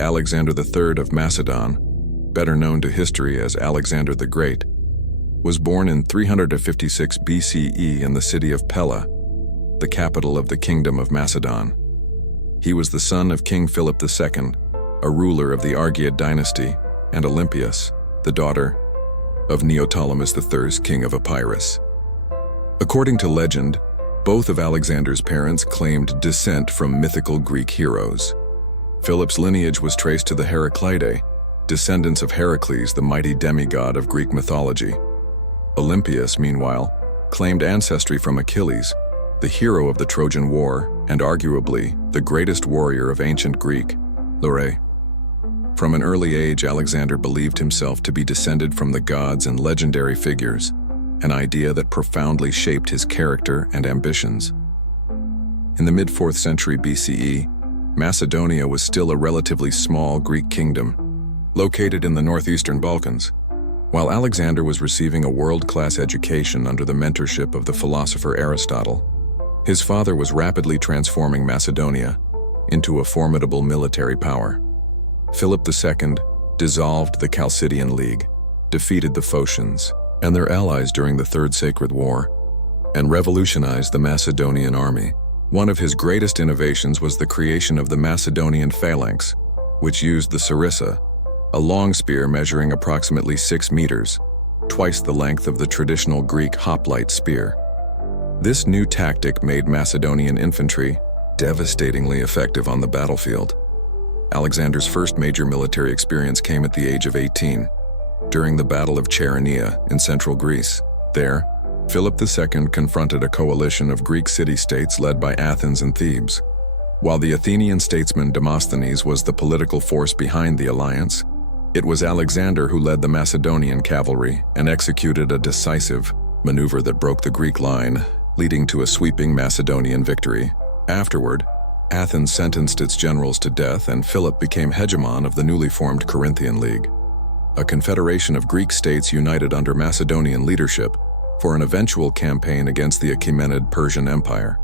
Alexander III of Macedon, better known to history as Alexander the Great, was born in 356 BCE in the city of Pella, the capital of the Kingdom of Macedon. He was the son of King Philip II, a ruler of the Argead dynasty, and Olympias, the daughter of Neoptolemus III, king of Epirus. According to legend, both of Alexander's parents claimed descent from mythical Greek heroes. Philip's lineage was traced to the Heraclidae, descendants of Heracles, the mighty demigod of Greek mythology. Olympias, meanwhile, claimed ancestry from Achilles, the hero of the Trojan War and arguably the greatest warrior of ancient Greek, Lore. From an early age, Alexander believed himself to be descended from the gods and legendary figures, an idea that profoundly shaped his character and ambitions. In the mid-4th century BCE, Macedonia was still a relatively small Greek kingdom, located in the northeastern Balkans. While Alexander was receiving a world-class education under the mentorship of the philosopher Aristotle, his father was rapidly transforming Macedonia into a formidable military power. Philip II dissolved the Chalcidian League, defeated the Phocians and their allies during the Third Sacred War, and revolutionized the Macedonian army. One of his greatest innovations was the creation of the Macedonian phalanx, which used the sarissa, a long spear measuring approximately 6 meters, twice the length of the traditional Greek hoplite spear. This new tactic made Macedonian infantry devastatingly effective on the battlefield. Alexander's first major military experience came at the age of 18, during the Battle of Chaeronea in central Greece. There, Philip II confronted a coalition of Greek city-states led by Athens and Thebes. While the Athenian statesman Demosthenes was the political force behind the alliance, it was Alexander who led the Macedonian cavalry and executed a decisive maneuver that broke the Greek line, leading to a sweeping Macedonian victory. Afterward, Athens sentenced its generals to death and Philip became hegemon of the newly formed Corinthian League, a confederation of Greek states united under Macedonian leadership for an eventual campaign against the Achaemenid Persian Empire.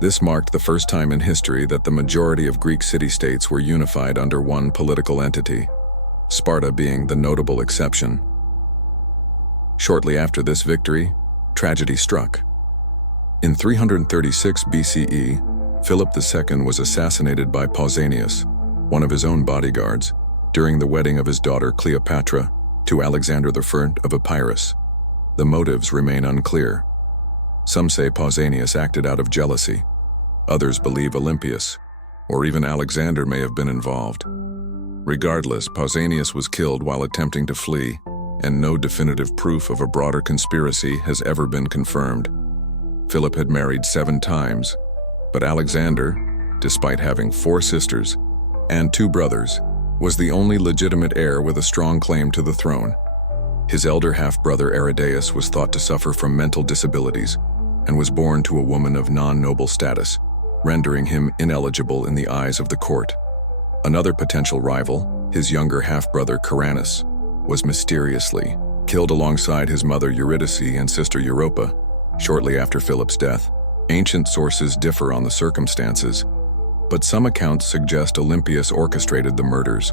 This marked the first time in history that the majority of Greek city-states were unified under one political entity, Sparta being the notable exception. Shortly after this victory, tragedy struck. In 336 BCE, Philip II was assassinated by Pausanias, one of his own bodyguards, during the wedding of his daughter Cleopatra to Alexander I of Epirus. The motives remain unclear. Some say Pausanias acted out of jealousy. Others believe Olympias, or even Alexander, may have been involved. Regardless, Pausanias was killed while attempting to flee, and no definitive proof of a broader conspiracy has ever been confirmed. Philip had married 7 times, but Alexander, despite having 4 sisters and 2 brothers, was the only legitimate heir with a strong claim to the throne. His elder half-brother Aridaeus was thought to suffer from mental disabilities and was born to a woman of non-noble status, rendering him ineligible in the eyes of the court. Another potential rival, his younger half-brother Caranus, was mysteriously killed alongside his mother Eurydice and sister Europa shortly after Philip's death. Ancient sources differ on the circumstances, but some accounts suggest Olympias orchestrated the murders,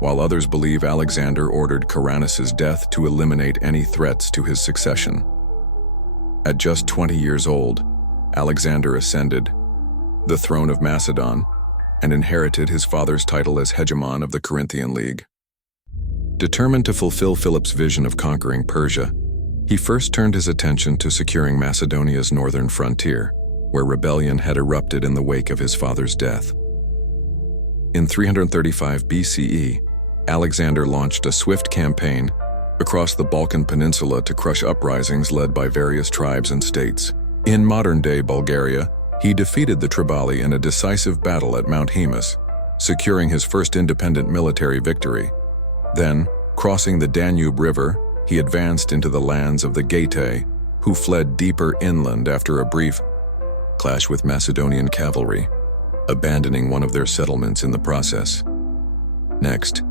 while others believe Alexander ordered Caranus's death to eliminate any threats to his succession. At just 20 years old, Alexander ascended the throne of Macedon and inherited his father's title as hegemon of the Corinthian League. Determined to fulfill Philip's vision of conquering Persia, he first turned his attention to securing Macedonia's northern frontier, where rebellion had erupted in the wake of his father's death. In 335 BCE, Alexander launched a swift campaign across the Balkan Peninsula to crush uprisings led by various tribes and states. In modern-day Bulgaria, he defeated the Triballi in a decisive battle at Mount Haemus, securing his first independent military victory. Then, crossing the Danube River, he advanced into the lands of the Getae, who fled deeper inland after a brief clash with Macedonian cavalry, abandoning one of their settlements in the process. Next,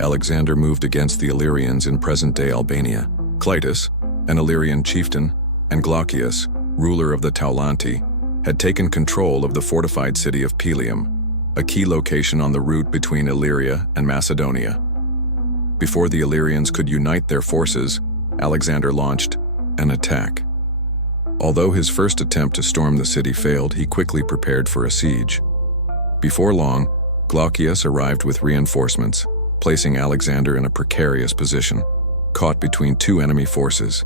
Alexander moved against the Illyrians in present-day Albania. Clytus, an Illyrian chieftain, and Glaucias, ruler of the Taulanti, had taken control of the fortified city of Pelium, a key location on the route between Illyria and Macedonia. Before the Illyrians could unite their forces, Alexander launched an attack. Although his first attempt to storm the city failed, he quickly prepared for a siege. Before long, Glaucius arrived with reinforcements, placing Alexander in a precarious position, caught between two enemy forces.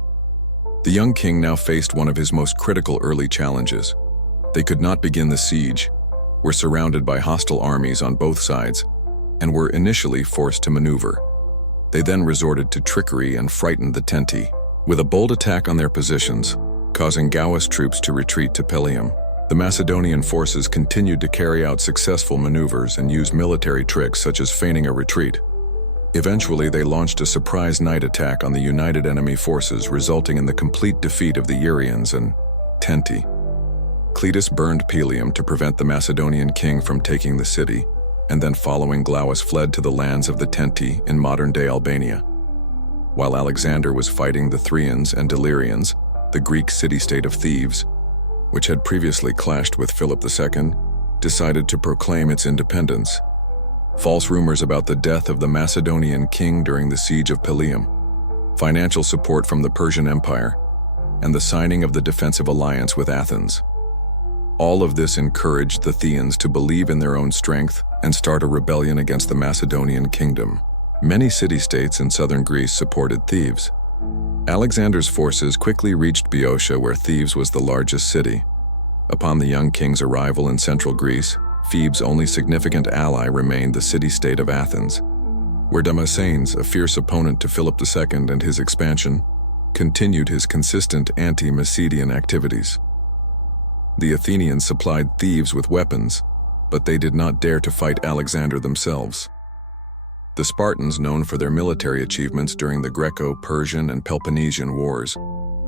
The young king now faced one of his most critical early challenges. They could not begin the siege, were surrounded by hostile armies on both sides, and were initially forced to maneuver. They then resorted to trickery and frightened the Tenti, with a bold attack on their positions, causing Gauss troops to retreat to Pelium. The Macedonian forces continued to carry out successful maneuvers and use military tricks such as feigning a retreat. Eventually, they launched a surprise night attack on the united enemy forces, resulting in the complete defeat of the Illyrians and Tenti. Cletus burned Pelium to prevent the Macedonian king from taking the city, and then following Glaucus fled to the lands of the Tenti in modern-day Albania. While Alexander was fighting the Thracians and Illyrians, the Greek city-state of Thebes, which had previously clashed with Philip II, decided to proclaim its independence. False rumors about the death of the Macedonian king during the siege of Pelium, financial support from the Persian Empire, and the signing of the defensive alliance with Athens. All of this encouraged the Thebans to believe in their own strength and start a rebellion against the Macedonian kingdom. Many city-states in southern Greece supported Thebes. Alexander's forces quickly reached Boeotia, where Thebes was the largest city. Upon the young king's arrival in central Greece, Thebes' only significant ally remained the city-state of Athens, where Demosthenes, a fierce opponent to Philip II and his expansion, continued his consistent anti-Macedonian activities. The Athenians supplied Thebes with weapons, but they did not dare to fight Alexander themselves. The Spartans, known for their military achievements during the Greco-Persian and Peloponnesian Wars,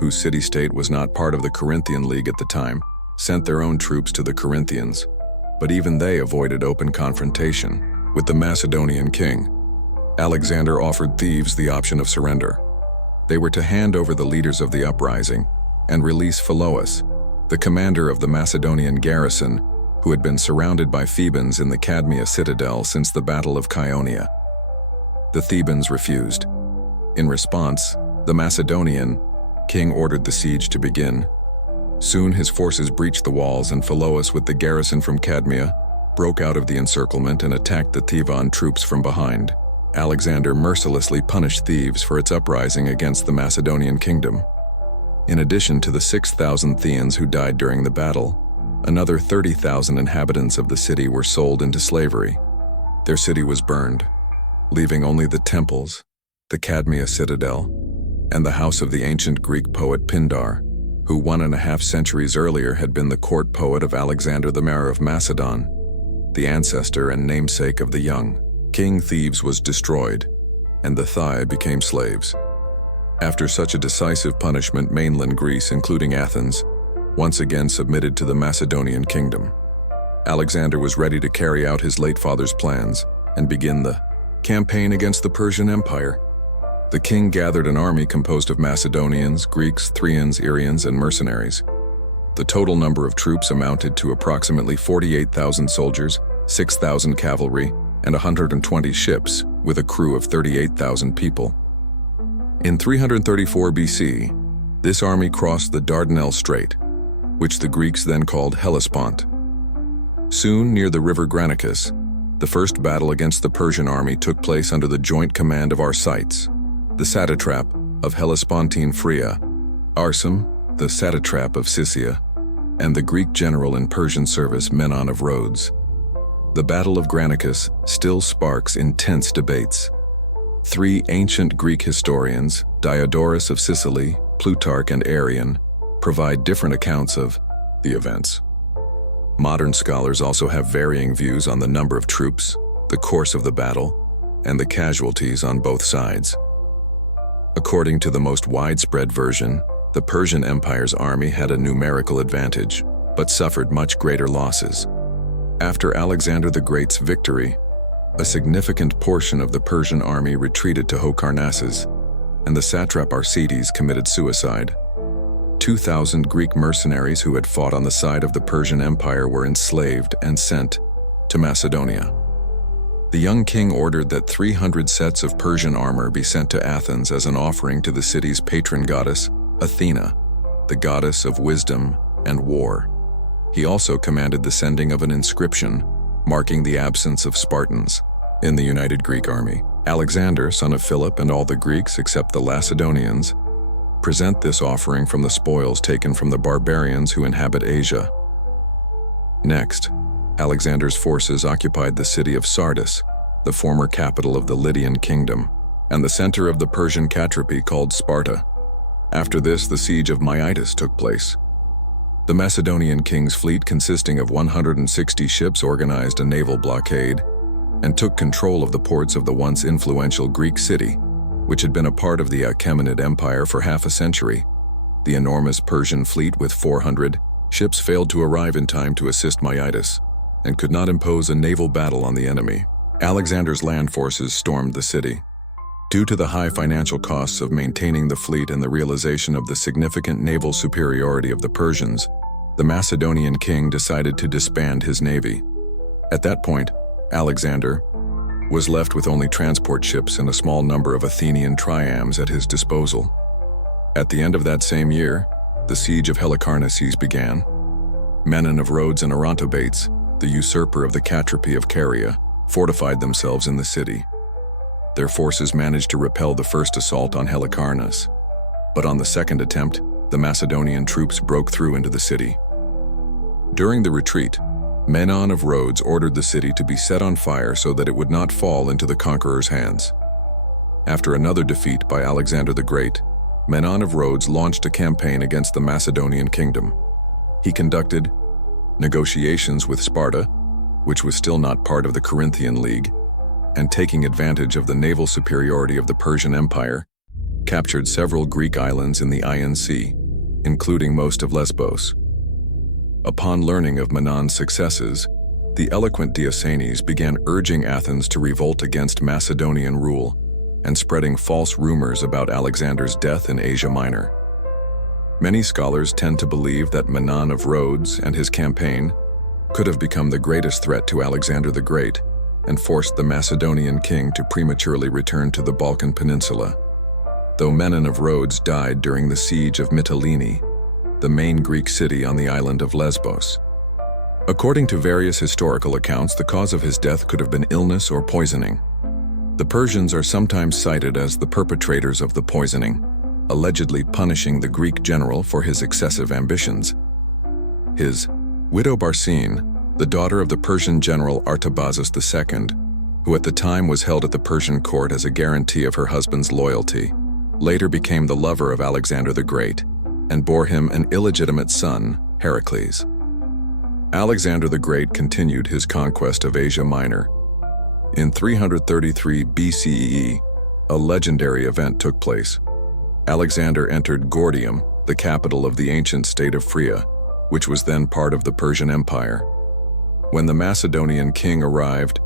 whose city-state was not part of the Corinthian League at the time, sent their own troops to the Corinthians, but even they avoided open confrontation with the Macedonian king. Alexander offered Thebes the option of surrender. They were to hand over the leaders of the uprising and release Philolaus, the commander of the Macedonian garrison, who had been surrounded by Thebans in the Cadmea citadel since the Battle of Chaonia. The Thebans refused. In response, the Macedonian king ordered the siege to begin. Soon his forces breached the walls, and Philolaus, with the garrison from Cadmea, broke out of the encirclement and attacked the Theban troops from behind. Alexander mercilessly punished Thebes for its uprising against the Macedonian kingdom. In addition to the 6,000 Thebans who died during the battle, another 30,000 inhabitants of the city were sold into slavery. Their city was burned, leaving only the temples, the Cadmea citadel, and the house of the ancient Greek poet Pindar, who 1.5 centuries earlier had been the court poet of Alexander the Mayor of Macedon, the ancestor and namesake of the young King. Thebes was destroyed, and the Thai became slaves. After such a decisive punishment, mainland Greece, including Athens, once again submitted to the Macedonian kingdom. Alexander was ready to carry out his late father's plans and begin the campaign against the Persian Empire. The king gathered an army composed of Macedonians, Greeks, Thracians, Arians, and mercenaries. The total number of troops amounted to approximately 48,000 soldiers, 6,000 cavalry, and 120 ships, with a crew of 38,000 people. In 334 BC, this army crossed the Dardanelles Strait, which the Greeks then called Hellespont. Soon, near the river Granicus, the first battle against the Persian army took place under the joint command of Arsites, the satrap of Hellespontine Phrygia, Arsum, the satrap of Sicya, and the Greek general in Persian service Menon of Rhodes. The Battle of Granicus still sparks intense debates. 3 ancient Greek historians, Diodorus of Sicily, Plutarch, and Arrian, provide different accounts of the events. Modern scholars also have varying views on the number of troops, the course of the battle, and the casualties on both sides. According to the most widespread version, the Persian Empire's army had a numerical advantage, but suffered much greater losses. After Alexander the Great's victory, a significant portion of the Persian army retreated to Halicarnassus, and the satrap Arsites committed suicide. 2,000 Greek mercenaries who had fought on the side of the Persian Empire were enslaved and sent to Macedonia. The young king ordered that 300 sets of Persian armor be sent to Athens as an offering to the city's patron goddess, Athena, the goddess of wisdom and war. He also commanded the sending of an inscription marking the absence of Spartans in the united Greek army. Alexander, son of Philip, and all the Greeks except the Macedonians present this offering from the spoils taken from the barbarians who inhabit Asia. Next, Alexander's forces occupied the city of Sardis, the former capital of the Lydian kingdom, and the center of the Persian satrapy called Sparta. After this, the siege of Miletus took place. The Macedonian king's fleet, consisting of 160 ships, organized a naval blockade and took control of the ports of the once influential Greek city, which had been a part of the Achaemenid Empire for half a century. The enormous Persian fleet with 400 ships failed to arrive in time to assist Miletus and could not impose a naval battle on the enemy. Alexander's land forces stormed the city. Due to the high financial costs of maintaining the fleet and the realization of the significant naval superiority of the Persians, the Macedonian king decided to disband his navy. At that point, Alexander was left with only transport ships and a small number of Athenian triremes at his disposal. At the end of that same year, the siege of Halicarnasses began. Menon of Rhodes and Orontobates, the usurper of the satrapy of Caria, fortified themselves in the city. Their forces managed to repel the first assault on Halicarnassus, but on the second attempt, the Macedonian troops broke through into the city. During the retreat, Menon of Rhodes ordered the city to be set on fire so that it would not fall into the conqueror's hands. After another defeat by Alexander the Great, Menon of Rhodes launched a campaign against the Macedonian kingdom. He conducted negotiations with Sparta, which was still not part of the Corinthian League, and taking advantage of the naval superiority of the Persian Empire, captured several Greek islands in the Iron Sea, including most of Lesbos. Upon learning of Menon's successes, the eloquent Diosanes began urging Athens to revolt against Macedonian rule and spreading false rumors about Alexander's death in Asia Minor. Many scholars tend to believe that Menon of Rhodes and his campaign could have become the greatest threat to Alexander the Great and forced the Macedonian king to prematurely return to the Balkan Peninsula. Though Menon of Rhodes died during the siege of Mytilene, the main Greek city on the island of Lesbos. According to various historical accounts, the cause of his death could have been illness or poisoning. The Persians are sometimes cited as the perpetrators of the poisoning, allegedly punishing the Greek general for his excessive ambitions. His widow Barsine, the daughter of the Persian general Artabazus II, who at the time was held at the Persian court as a guarantee of her husband's loyalty, later became the lover of Alexander the Great and bore him an illegitimate son, Heracles. Alexander the Great continued his conquest of Asia Minor. In 333 BCE, a legendary event took place. Alexander entered Gordium, the capital of the ancient state of Phrygia, which was then part of the Persian Empire. When the Macedonian king arrived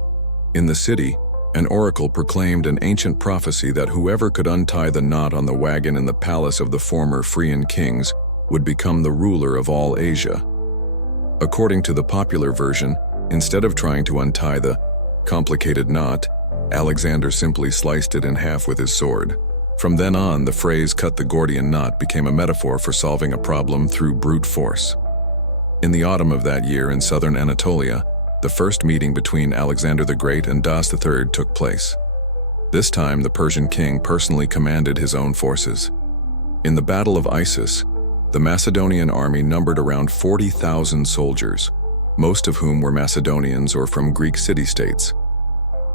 in the city, an oracle proclaimed an ancient prophecy that whoever could untie the knot on the wagon in the palace of the former Phrygian kings would become the ruler of all Asia. According to the popular version, instead of trying to untie the complicated knot, Alexander simply sliced it in half with his sword. From then on, the phrase "cut the Gordian knot" became a metaphor for solving a problem through brute force. In the autumn of that year in southern Anatolia, the first meeting between Alexander the Great and Das III took place. This time, the Persian king personally commanded his own forces. In the Battle of Issus, the Macedonian army numbered around 40,000 soldiers, most of whom were Macedonians or from Greek city-states.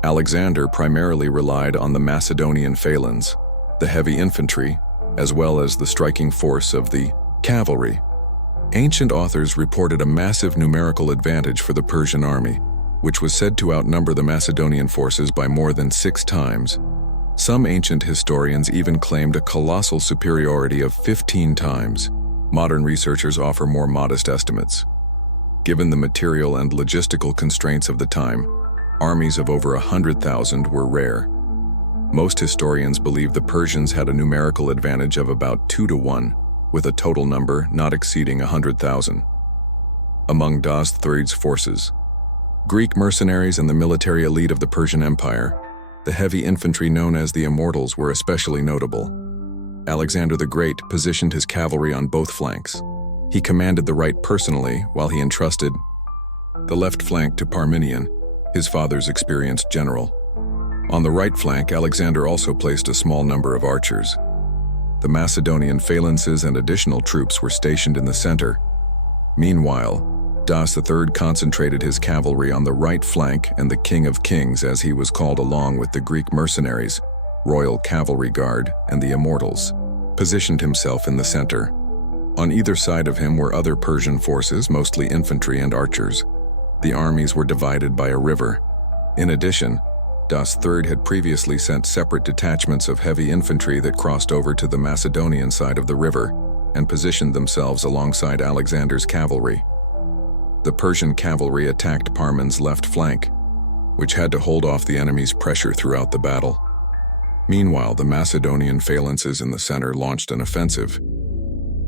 Alexander primarily relied on the Macedonian phalanx, the heavy infantry, as well as the striking force of the cavalry. Ancient authors reported a massive numerical advantage for the Persian army, which was said to outnumber the Macedonian forces by more than 6 times. Some ancient historians even claimed a colossal superiority of 15 times. Modern researchers offer more modest estimates. Given the material and logistical constraints of the time, armies of over 100,000 were rare. Most historians believe the Persians had a numerical advantage of about 2 to 1, with a total number not exceeding 100,000. Among Das III's forces, Greek mercenaries and the military elite of the Persian Empire, the heavy infantry known as the Immortals, were especially notable. Alexander the Great positioned his cavalry on both flanks. He commanded the right personally, while he entrusted the left flank to Parmenion, his father's experienced general. On the right flank, Alexander also placed a small number of archers. The Macedonian phalanxes and additional troops were stationed in the center. Meanwhile, Das III concentrated his cavalry on the right flank, and the King of Kings, as he was called, along with the Greek mercenaries, Royal Cavalry Guard, and the Immortals, positioned himself in the center. On either side of him were other Persian forces, mostly infantry and archers. The armies were divided by a river. In addition, Das III had previously sent separate detachments of heavy infantry that crossed over to the Macedonian side of the river and positioned themselves alongside Alexander's cavalry. The Persian cavalry attacked Parmen's left flank, which had to hold off the enemy's pressure throughout the battle. Meanwhile, the Macedonian phalanxes in the center launched an offensive.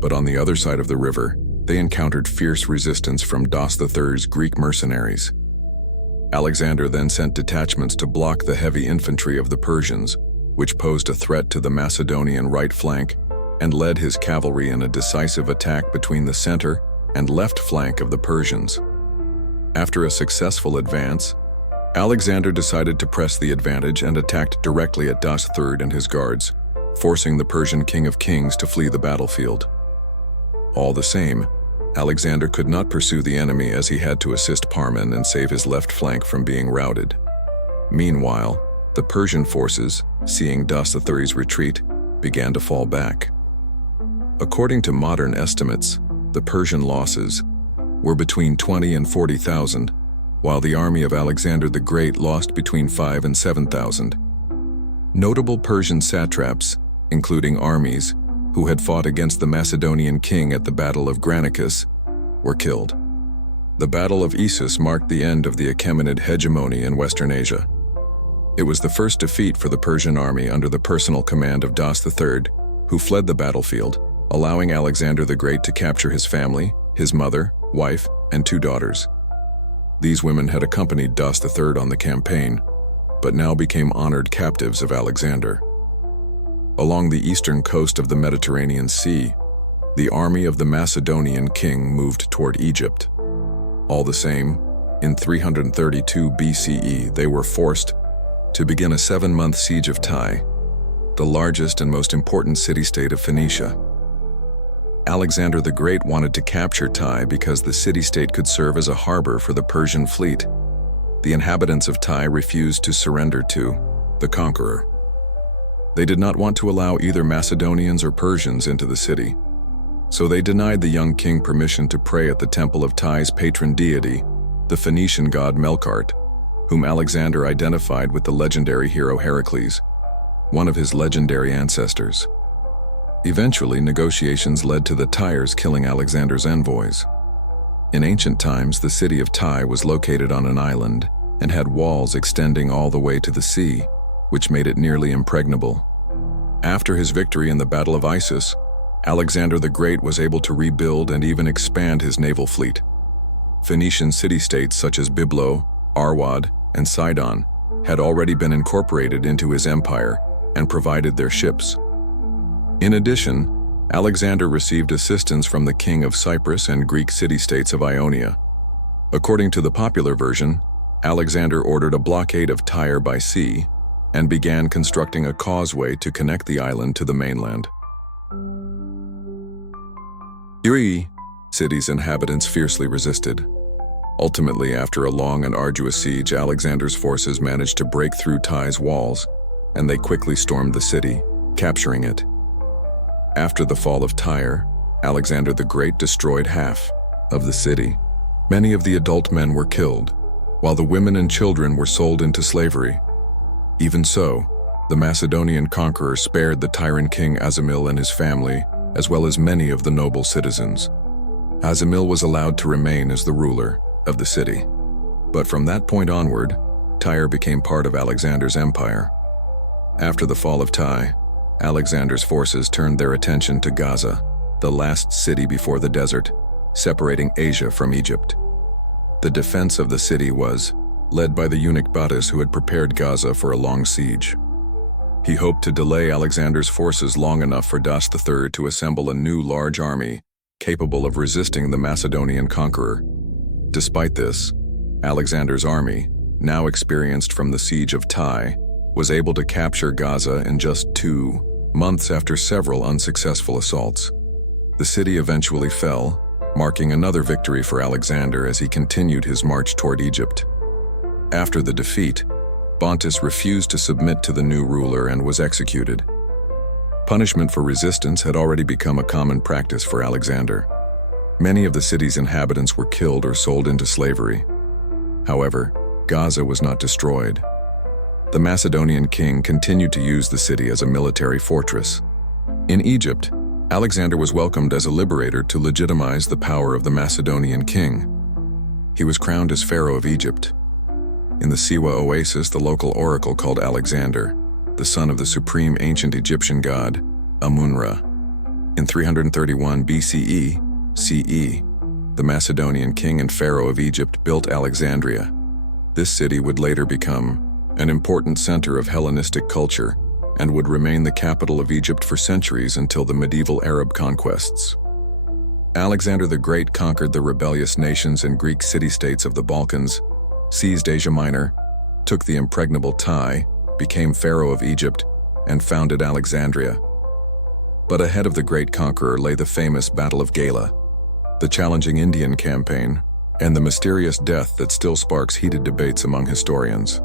But on the other side of the river, they encountered fierce resistance from Das III's Greek mercenaries. Alexander then sent detachments to block the heavy infantry of the Persians, which posed a threat to the Macedonian right flank, and led his cavalry in a decisive attack between the center and left flank of the Persians. After a successful advance, Alexander decided to press the advantage and attacked directly at Das III and his guards, forcing the Persian King of Kings to flee the battlefield. All the same, Alexander could not pursue the enemy, as he had to assist Parmen and save his left flank from being routed. Meanwhile, the Persian forces, seeing Das III's retreat, began to fall back. According to modern estimates, the Persian losses were between 20 and 40,000, while the army of Alexander the Great lost between 5 and 7,000. Notable Persian satraps, including armies who had fought against the Macedonian king at the Battle of Granicus, were killed. The Battle of Issus marked the end of the Achaemenid hegemony in Western Asia. It was the first defeat for the Persian army under the personal command of Das III, who fled the battlefield, allowing Alexander the Great to capture his family, his mother, wife, and 2 daughters. These women had accompanied Das III on the campaign, but now became honored captives of Alexander. Along the eastern coast of the Mediterranean Sea, the army of the Macedonian king moved toward Egypt. All the same, in 332 BCE, they were forced to begin a 7-month siege of Tyre, the largest and most important city-state of Phoenicia. Alexander the Great wanted to capture Tyre because the city-state could serve as a harbor for the Persian fleet. The inhabitants of Tyre refused to surrender to the Conqueror. They did not want to allow either Macedonians or Persians into the city, so they denied the young king permission to pray at the temple of Tyre's patron deity, the Phoenician god Melkart, whom Alexander identified with the legendary hero Heracles, one of his legendary ancestors. Eventually, negotiations led to the Tyres killing Alexander's envoys. In ancient times, the city of Tyre was located on an island and had walls extending all the way to the sea, which made it nearly impregnable. After his victory in the Battle of Issus, Alexander the Great was able to rebuild and even expand his naval fleet. Phoenician city-states such as Byblo, Arwad, and Sidon had already been incorporated into his empire and provided their ships. In addition, Alexander received assistance from the king of Cyprus and Greek city-states of Ionia. According to the popular version, Alexander ordered a blockade of Tyre by sea and began constructing a causeway to connect the island to the mainland. City's inhabitants fiercely resisted. Ultimately, after a long and arduous siege, Alexander's forces managed to break through Tyre's walls, and they quickly stormed the city, capturing it. After the fall of Tyre, Alexander the Great destroyed half of the city. Many of the adult men were killed, while the women and children were sold into slavery. Even so, the Macedonian conqueror spared the tyrant king Azamil and his family, as well as many of the noble citizens. Azamil was allowed to remain as the ruler of the city. But from that point onward, Tyre became part of Alexander's empire. After the fall of Tyre, Alexander's forces turned their attention to Gaza, the last city before the desert, separating Asia from Egypt. The defense of the city was led by the eunuch Battus, who had prepared Gaza for a long siege. He hoped to delay Alexander's forces long enough for Das III to assemble a new large army capable of resisting the Macedonian conqueror. Despite this, Alexander's army, now experienced from the siege of Tai, was able to capture Gaza in just 2 months after several unsuccessful assaults. The city eventually fell, marking another victory for Alexander as he continued his march toward Egypt. After the defeat, Pontus refused to submit to the new ruler and was executed. Punishment for resistance had already become a common practice for Alexander. Many of the city's inhabitants were killed or sold into slavery. However, Gaza was not destroyed. The Macedonian king continued to use the city as a military fortress. In Egypt, Alexander was welcomed as a liberator to legitimize the power of the Macedonian king. He was crowned as Pharaoh of Egypt. In the Siwa oasis, the local oracle called Alexander, the son of the supreme ancient Egyptian god, Amun-Ra. In 331 BCE, CE, the Macedonian king and Pharaoh of Egypt built Alexandria. This city would later become an important center of Hellenistic culture and would remain the capital of Egypt for centuries until the medieval Arab conquests. Alexander the Great conquered the rebellious nations and Greek city-states of the Balkans, seized Asia Minor, took the impregnable Tai, became Pharaoh of Egypt, and founded Alexandria. But ahead of the great conqueror lay the famous Battle of Gala, the challenging Indian campaign, and the mysterious death that still sparks heated debates among historians.